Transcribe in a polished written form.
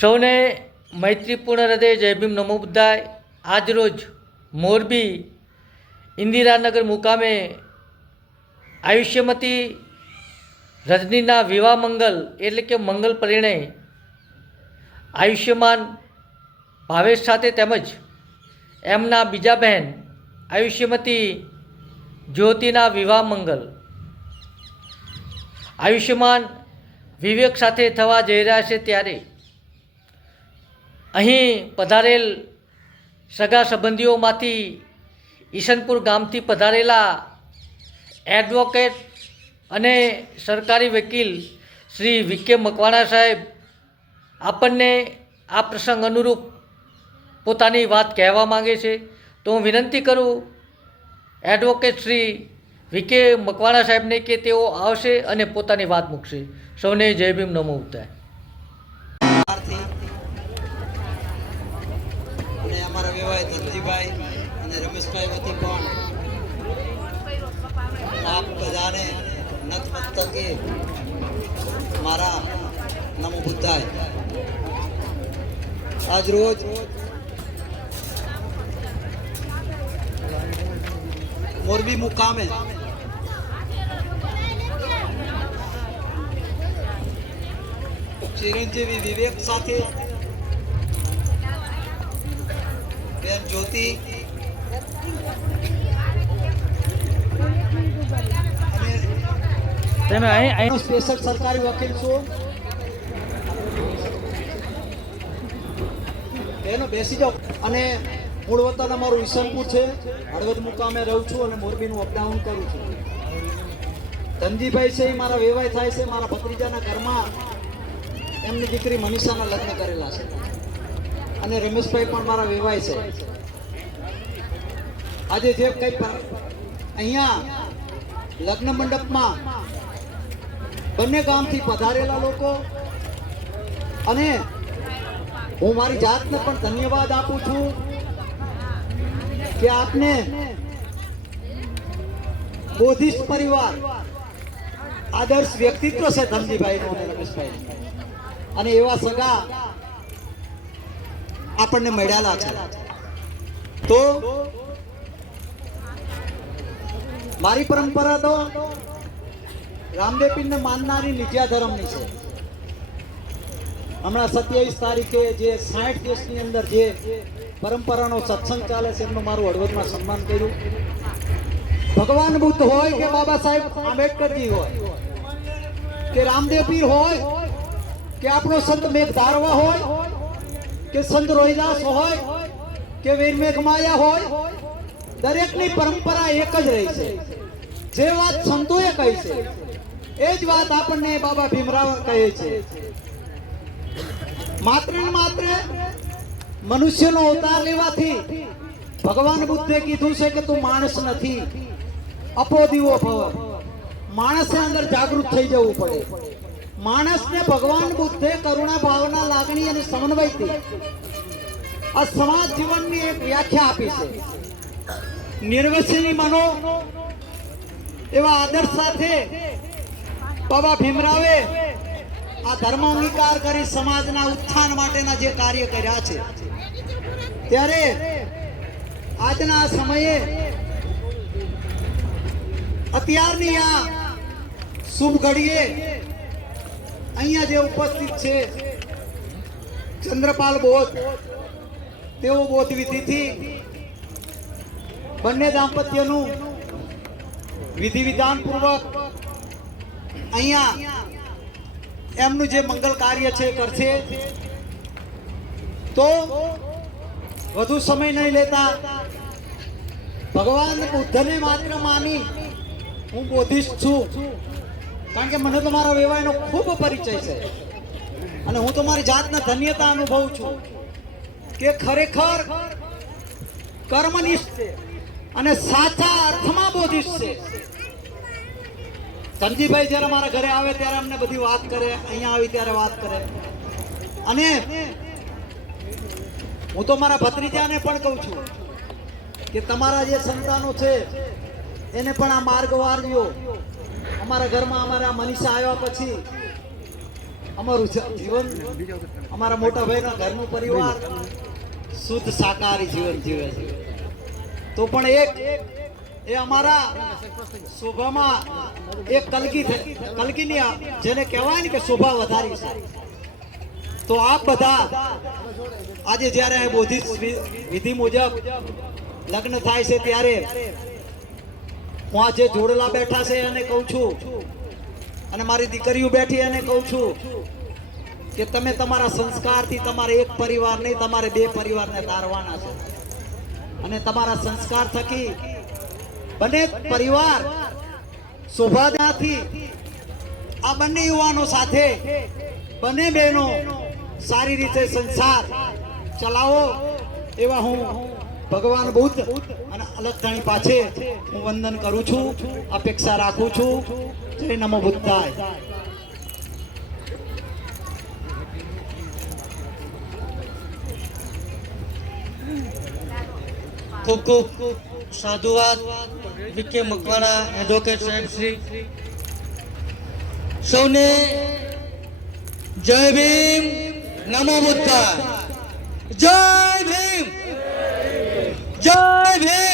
સૌને મૈત્રીપૂર્ણ હૃદય જય ભીમ નમો બુદ્ધાય. આજરોજ મોરબી ઇન્દિરાનગર મુકામે આયુષ્યમતી રજનીના વિવાહ મંગલ એટલે કે મંગલ પરિણય આયુષ્યમાન ભાવેશ સાથે તેમજ એમના બીજા બહેન આયુષ્યમતી જ્યોતિના વિવાહ મંગલ આયુષ્યમાન વિવેક સાથે થવા જઈ રહ્યા છે. ત્યારે અહીં પધારેલ સગા સંબંધીઓમાંથી ઈશનપુર ગામથી પધારેલા એડવોકેટ અને સરકારી વકીલ શ્રી વિકે મકવાણા સાહેબ આપણને આ પ્રસંગ અનુરૂપ પોતાની વાત કહેવા માંગે છે. તો હું વિનંતી કરું એડવોકેટ શ્રી વિકે મકવાણા સાહેબને કે તેઓ આવશે અને પોતાની વાત મૂકશે. સૌને જય ભીમ નમો બુદ્ધાય. અને અમારા વેવાય ધનજીભાઈ અને રમેશભાઈ વતી પણ આપ બધાને નતમસ્તકે મારા નમો બુદ્ધાય. આજ રોજ મોરબી મુકામે ચિરંજીવી વિવેક સાથે બેન જ્યોતિ તમે અહીં સ્પેશિયલ સરકારી વકીલ છું. એનો બેસી જાઓ. અને મૂળ વતન અમારું ઈશનપુર છે. હળવદ મુકામે રહું છું અને મોરબીનું અપડાઉન કરું છું. ધનજીભાઈ છે એ મારા વેવાય થાય છે. મારા ભત્રીજાના ઘરમાં એમની દીકરી મનીષાના લગ્ન કરેલા છે અને રમેશભાઈ પણ મારા વેવાય છે. આજે જે કઈ અહીંયા લગ્ન મંડપમાં બંને ગામથી પધારેલા લોકો અને હું મારી જાતને પણ ધન્યવાદ આપું છું કે આપને બોધિસ્ટ પરિવાર આદર્શ વ્યક્તિત્વ છે ધનજીભાઈનું અને રમેશભાઈનું, અને એવા સગા આપણને મળ્યા છે. તો મારી પરંપરા તો રામદેવ પીરને માનનારી નિત્યા ધર્મની છે. હમણાં 27 તારીખે જે 60 દેશની અંદર જે પરંપરાનો સત્સંગ ચાલે છે એમનું મારું હળવદમાં સન્માન કર્યું. ભગવાન બુદ્ધ હોય કે બાબા સાહેબ આંબેડકરજી હોય કે રામદેવ પીર હોય કે આપણો સંત મેઘધારવા હોય કે સંત રોહિદાસ હોય કે વીર મેઘમાયા હોય, દરેકની પરંપરા એક જ રહી છે. જે વાત સંતોએ કહી છે એ જ વાત આપણને બાબા ભીમરાવ કહે છે. માત્ર ને માત્ર મનુષ્યનો અવતાર લેવાથી ભગવાન બુદ્ધે કીધું છે કે તું માણસ નથી, અપો દીવો ભવ. માણસને અંદર જાગૃત થઈ જવું પડે. માણસને ભગવાન બુદ્ધે કરુણા, ભાવના, લાગણી અને સમન્વયથી આ સમાજ જીવનની એક વ્યાખ્યા આપી છે. નિર્વસની મનો એવા આદર્શ સાથે બાબા ભીમરાવે આ ધર્મ અંગીકાર કરી સમાજના ઉત્થાન માટેના જે કાર્ય કર્યા છે, ત્યારે આજના સમયે અત્યારની આ શુભ ઘડીએ અહીંયા જે ઉપસ્થિત છે ચંદ્રપાલ બોધ, તેઓ બોધ વિધિથી બંને દાંપત્યનું વિધિ વિધાન પૂર્વક અહીંયા એમનું જે મંગલ કાર્ય છે કરશે. તો વધુ સમય નહીં લેતા ભગવાન બુદ્ધને માત્ર માની હું બોધિસ્ટ છું, કારણ કે મને તો મારા વેવાયનો ખૂબ પરિચય છે અને હું તો મારી જાતને ધન્યતા અનુભવું છું કે ખરેખર કર્મનિષ્ઠ છે અને સાચા અર્થમાં બોધિસ્ટ છે. ધનજીભાઈ જ્યારે મારા ઘરે આવે ત્યારે અમને બધી વાત કરે, અહીંયા આવી ત્યારે વાત કરે. અને હું તો મારા ભત્રીજાને પણ કહું છું કે તમારા જે સંતાનો છે એને પણ આ માર્ગ વાળજો. અમારા ઘરમાં અમારા મનીષા આવ્યા પછી અમારું જીવન, અમારા મોટા ભાઈના ઘરનું પરિવાર શુદ્ધ શાકાહારી જીવન જીવે છે. તો પણ એ અમારા શોભામાં એક કલગીની જેને કહેવાય ને કે શોભા વધારી છે. તો આપ બધા આજે જ્યારે આ બોધિ વિધિ મુજબ લગ્ન થાય છે ત્યારે હું આ જે જોડલા બેઠા છે એને કહું છું, અને મારી દીકરીઓ બેઠી એને કહું છું કે તમે તમારા સંસ્કારથી તમારે એક પરિવાર નહીં, તમારે બે પરિવારને તારવાના છે. અને તમારા સંસ્કાર થકી બંને પરિવાર શોભાથી આ બંને યુવાનો સાથે બંને બહેનો સારી રીતે સંસાર ચલાવો એવા હું ભગવાન બુદ્ધ અને અલગધણી પાછે હું વંદન કરું છું, અપેક્ષા રાખું છું. જય નમો બુદ્ધાય. ખૂબ ખૂબ સાધુવાદ વિકે મકવાણા એડવોકેટ સાહેબ શ્રી. સૌને જય ભીમ, નમો બુદ્ધાય. જય ભીમ, જય ભીમ.